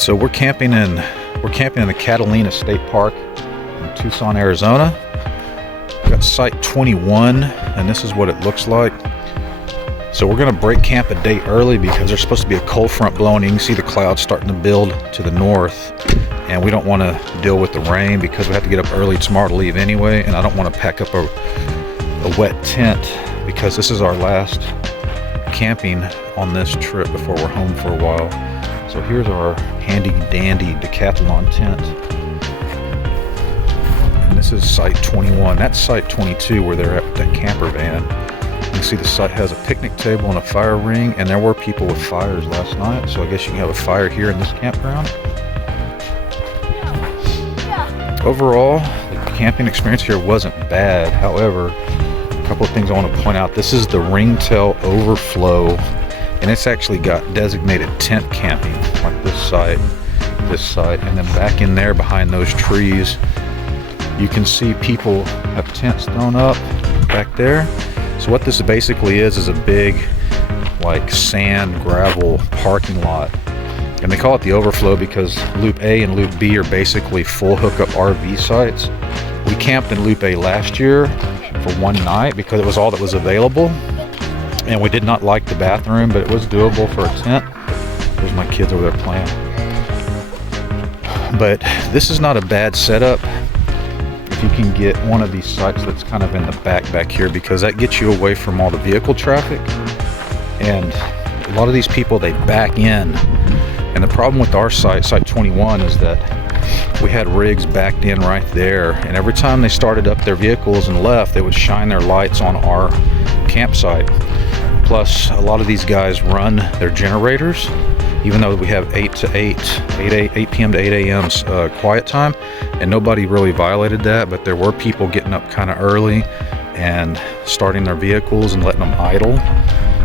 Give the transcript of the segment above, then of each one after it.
So we're camping in the Catalina State Park in Tucson, Arizona. We've got site 21, and this is what it looks like. So we're gonna break camp a day early because there's supposed to be a cold front blowing. You can see the clouds starting to build to the north, and we don't want to deal with the rain because we have to get up early tomorrow to leave anyway, and I don't want to pack up a wet tent because this is our last camping on this trip before we're home for a while. So here's our handy dandy Decathlon tent, and this is site 21. That's site 22 where they're at with that camper van. You can see the site has a picnic table and a fire ring, and there were people with fires last night, so I guess you can have a fire here in this campground. Overall, the camping experience here wasn't bad. However, a couple of things I want to point out. This is the Ringtail Overflow, and it's actually got designated tent camping, like this site, and then back in there behind those trees, you can see people have tents thrown up back there. So what this basically is a big, like, sand gravel parking lot, and they call it the Overflow because Loop A and Loop B are basically full hookup RV sites. We camped in Loop A last year for one night because it was all that was available, and we did not like the bathroom, but it was doable for a tent. There's my kids over there playing. But this is not a bad setup if you can get one of these sites that's kind of in the back here, because that gets you away from all the vehicle traffic. And a lot of these people, they back in. And the problem with our site 21, is that we had rigs backed in right there, and every time they started up their vehicles and left, they would shine their lights on our campsite. Plus, a lot of these guys run their generators, even though we have 8 p.m. to 8 a.m. Quiet time, and nobody really violated that, but there were people getting up kind of early and starting their vehicles and letting them idle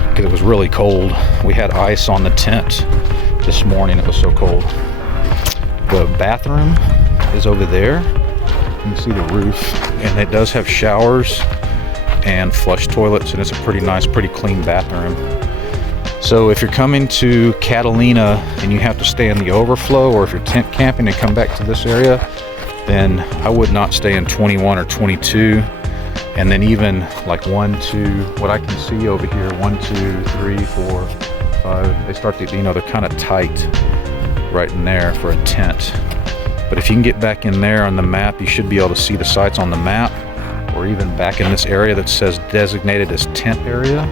because it was really cold. We had ice on the tent this morning, it was so cold. The bathroom is over there. You can see the roof, and it does have showers and flush toilets, and it's a pretty nice, pretty clean bathroom. So if you're coming to Catalina and you have to stay in the Overflow, or if you're tent camping and come back to this area, then I would not stay in 21 or 22. And then even like 1, 2, what I can see over here, 1, 2, 3, 4, 5, they start to, they're kind of tight right in there for a tent. But if you can get back in there on the map, you should be able to see the sites on the map, or even back in this area that says designated as tent area,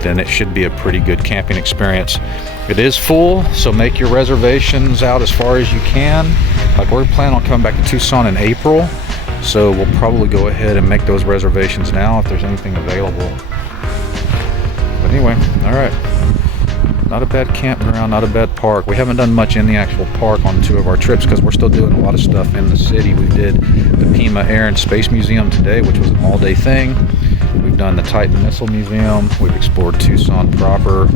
then it should be a pretty good camping experience. It is full, so make your reservations out as far as you can. Like, we're planning on coming back to Tucson in April, so we'll probably go ahead and make those reservations now if there's anything available. But anyway, all right. Not a bad campground, not a bad park. We haven't done much in the actual park on 2 of our trips because we're still doing a lot of stuff in the city. We did the Pima Air and Space Museum today, which was an all-day thing. We've done the Titan Missile Museum. We've explored Tucson proper,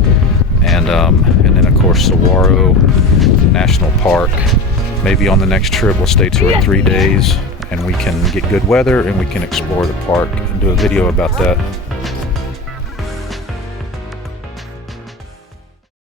and then of course Saguaro National Park. Maybe on the next trip we'll stay 2 or 3 days, and we can get good weather and we can explore the park and do a video about that.